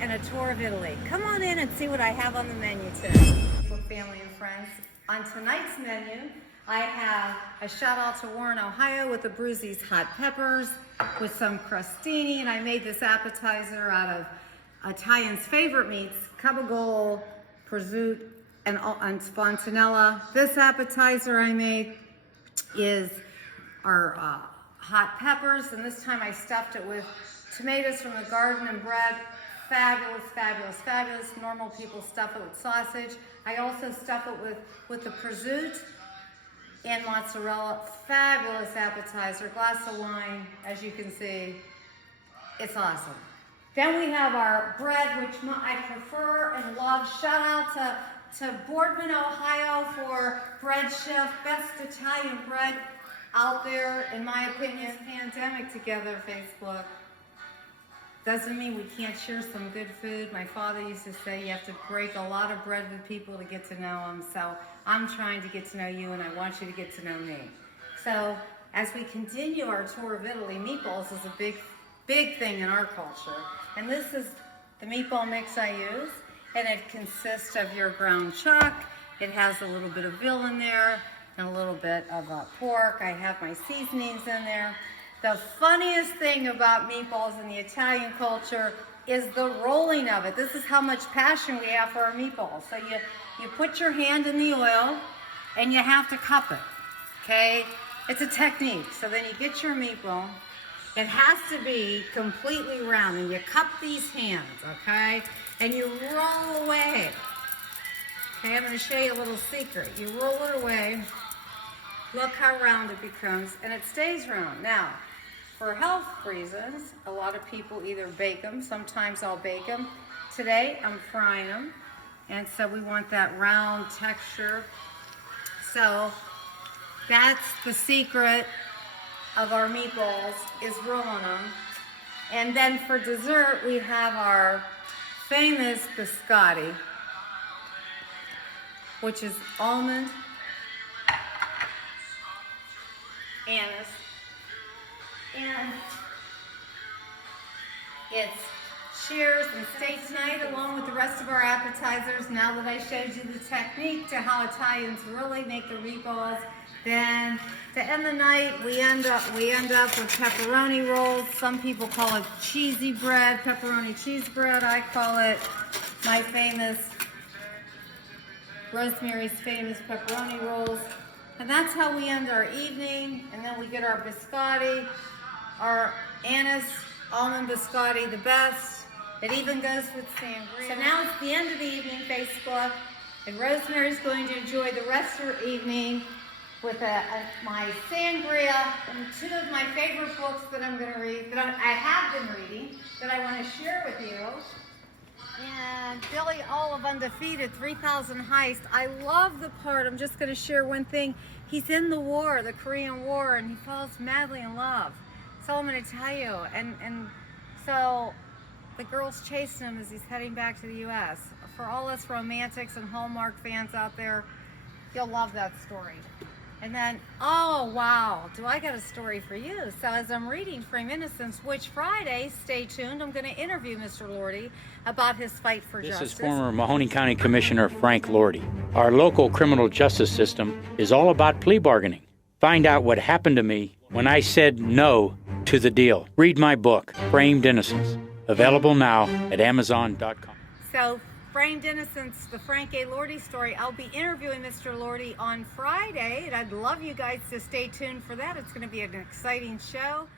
and a tour of Italy. Come on in and see what I have on the menu today. For family and friends, on tonight's menu, I have a shout out to Warren, Ohio with the Bruzzie's hot peppers with some crostini, and I made this appetizer out of Italian's favorite meats, cabagol, prosciutto, and spontanella. This appetizer I made is our hot peppers, and this time I stuffed it with tomatoes from the garden and bread. Fabulous, fabulous, fabulous. Normal people stuff it with sausage. I also stuff it with the prosciutto and mozzarella. Fabulous appetizer. Glass of wine, as you can see. It's awesome. Then we have our bread, which I prefer and love. Shout out to Boardman, Ohio for Bread Chef, best Italian bread out there, in my opinion. Pandemic together, Facebook. Doesn't mean we can't share some good food. My father used to say you have to break a lot of bread with people to get to know them. So I'm trying to get to know you, and I want you to get to know me. So as we continue our tour of Italy, meatballs is a big thing in our culture. And this is the meatball mix I use. And it consists of your ground chuck. It has a little bit of veal in there and a little bit of pork. I have my seasonings in there. The funniest thing about meatballs in the Italian culture is the rolling of it. This is how much passion we have for our meatballs. So you put your hand in the oil and you have to cup it, okay? It's a technique. So then you get your meatball. It has to be completely round, and you cup these hands, okay? And you roll away. Okay, I'm gonna show you a little secret. You roll it away. Look how round it becomes, and it stays round. Now, for health reasons, a lot of people either bake them. Sometimes I'll bake them. Today, I'm frying them, and so we want that round texture. So that's the secret of our meatballs, is rolling them. And then for dessert, we have our famous biscotti, which is almond, anise, and it's cheers and stay tonight along with the rest of our appetizers. Now that I showed you the technique to how Italians really make their meatballs, then to end the night, we end up with pepperoni rolls. Some people call it cheesy bread, pepperoni cheese bread. I call it my famous, Rosemary's famous pepperoni rolls. And that's how we end our evening. And then we get our biscotti, our anise almond biscotti, the best. It even goes with sangria. So now it's the end of the evening, Facebook, and Rosemary's going to enjoy the rest of her evening with my sangria and two of my favorite books that I'm going to read, that I have been reading, that I want to share with you. And Billy Olive, Undefeated, 3,000 Heist. I love the part, I'm just going to share one thing. He's in the war, the Korean War, and he falls madly in love. That's all I'm going to tell you. And so the girl's chasing him as he's heading back to the U.S. For all us romantics and Hallmark fans out there, you'll love that story. And then, oh wow, do I got a story for you. So as I'm reading Frame Innocence, which Friday, stay tuned, I'm going to interview Mr. Lordy about his fight for justice. This is former Mahoney County Commissioner Frank Lordy. Our local criminal justice system is all about plea bargaining. Find out what happened to me when I said no to the deal. Read my book, Framed Innocence, available now at Amazon.com. So Framed Innocence, the Frank A. Lordy story. I'll be interviewing Mr. Lordy on Friday, and I'd love you guys to stay tuned for that. It's going to be an exciting show.